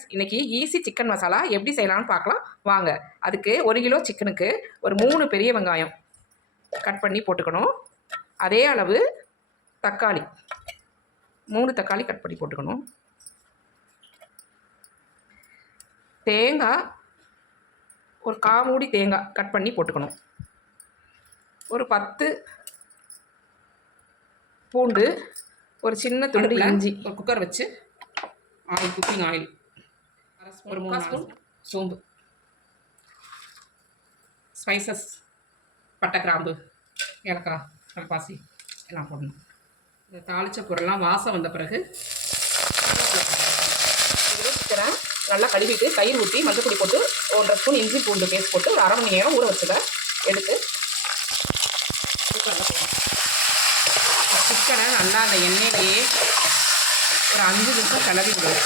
Friends, இன்றைக்கி easy chicken masala எப்படி செய்யலாம்னு பார்க்கலாம் வாங்க. அதுக்கு 1 கிலோ சிக்கனுக்கு ஒரு 3 பெரிய வெங்காயம் கட் பண்ணி போட்டுக்கணும். அதே அளவு தக்காளி 3 தக்காளி கட் பண்ணி போட்டுக்கணும். தேங்காய் ஒரு 1/4 மூடி தேங்காய் கட் பண்ணி போட்டுக்கணும். ஒரு 10 பூண்டு, ஒரு சின்ன துண்டு இஞ்சி. ஒரு குக்கர் வச்சு ஆயில், குக்கிங் ஆயில், ஒரு 3 ஸ்பூன் சோம்பு, ஸ்பைசஸ், பட்டை, கிராம்பு, ஏலக்காய், கல்பாசி எல்லாம் போடணும். இந்த தாளித்த பொருள்லாம் வாசம் வந்த பிறகு சிக்கனை நல்லா கழுவிட்டு தயிர் ஊற்றி மஞ்சப்பொடி போட்டு 1.5 ஸ்பூன் இஞ்சி பூண்டு பேஸ்ட் போட்டு ஒரு 1/2 மணி நேரம் ஊற வச்சுக்க. எடுத்து சிக்கனை நல்லா அந்த எண்ணெயிலேயே ஒரு 5 நிமிஷம் கிளறி விடுவோம்.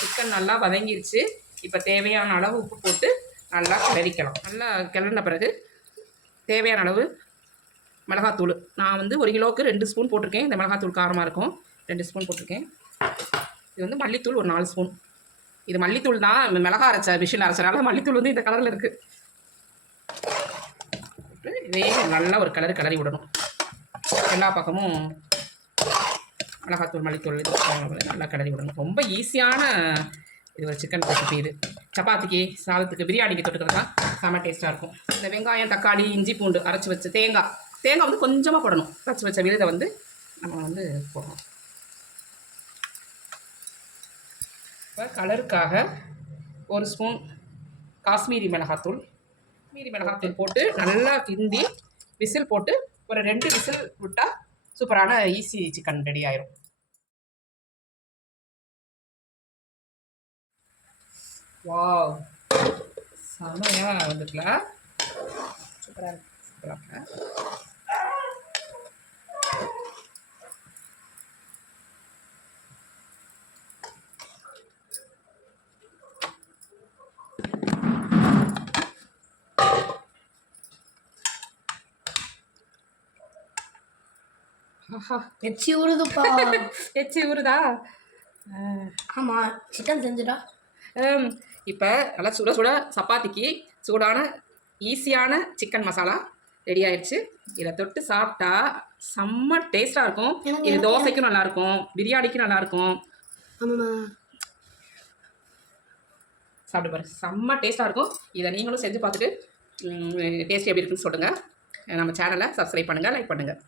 சிக்கன் நல்லா வதங்கிருச்சு. இப்போ தேவையான அளவு உப்பு போட்டு நல்லா கிளறிக்கலாம். நல்லா கிளறின பிறகு தேவையான அளவு மிளகாத்தூள். நான் வந்து 1 கிலோவுக்கு 2 ஸ்பூன் போட்டிருக்கேன். இந்த மிளகாத்தூள் காரமாக இருக்கும், 2 ஸ்பூன் போட்டிருக்கேன். இது வந்து மல்லித்தூள் ஒரு 4 ஸ்பூன். இது மல்லித்தூள் தான், மிளகா அரைச்ச மிஷின் அரைச்சனால மல்லித்தூள் வந்து இந்த கலரில் இருக்குது. இதே நல்லா ஒரு கிளறி விடணும். எல்லா பக்கமும் மிளகாத்தூள் மல்லித்தூள் இது நல்லா கிளறி விடணும். ரொம்ப ஈஸியான இது ஒரு சிக்கன் ரெசிபி. இது சப்பாத்திக்கு, சாதத்துக்கு, பிரியாணிக்கு தொட்டுக்கிறது தான் செம்ம டேஸ்ட்டாக இருக்கும். இந்த வெங்காயம், தக்காளி, இஞ்சி பூண்டு அரைச்சி வச்ச தேங்காய் வந்து கொஞ்சமாக போடணும். அரைச்சி வச்ச விழுதை வந்து நம்ம வந்து போடணும். இப்போ கலருக்காக 1 ஸ்பூன் காஷ்மீரி மிளகாத்தூள் போட்டு நல்லா கிண்டி விசில் போட்டு ஒரு 2 விசில் விட்டால் சூப்பரான ஈஸி சிக்கன் ரெடி ஆயிரும். வாவ், செமையாக வந்துட்டுல, சூப்பராக இருக்கு. எச்சி ஊறுதுப்பா. எச்சி ஊறுதா? ஆமாம், சிக்கன் செஞ்சுட்டா. இப்போ நல்லா சுட சப்பாத்திக்கு சூடான ஈஸியான சிக்கன் மசாலா ரெடி ஆயிடுச்சு. இதை தொட்டு சாப்பிட்டா செம்ம டேஸ்ட்டாக இருக்கும். இது தோசைக்கும் நல்லாயிருக்கும், பிரியாணிக்கும் நல்லாயிருக்கும். சாப்பிட்டு பாரு, செம்ம டேஸ்ட்டாக இருக்கும். இதை நீங்களும் செஞ்சு பார்த்துட்டு டேஸ்ட் எப்படி இருக்குன்னு சொல்லுங்கள். நம்ம சேனலை சப்ஸ்கிரைப் பண்ணுங்கள், லைக் பண்ணுங்கள்.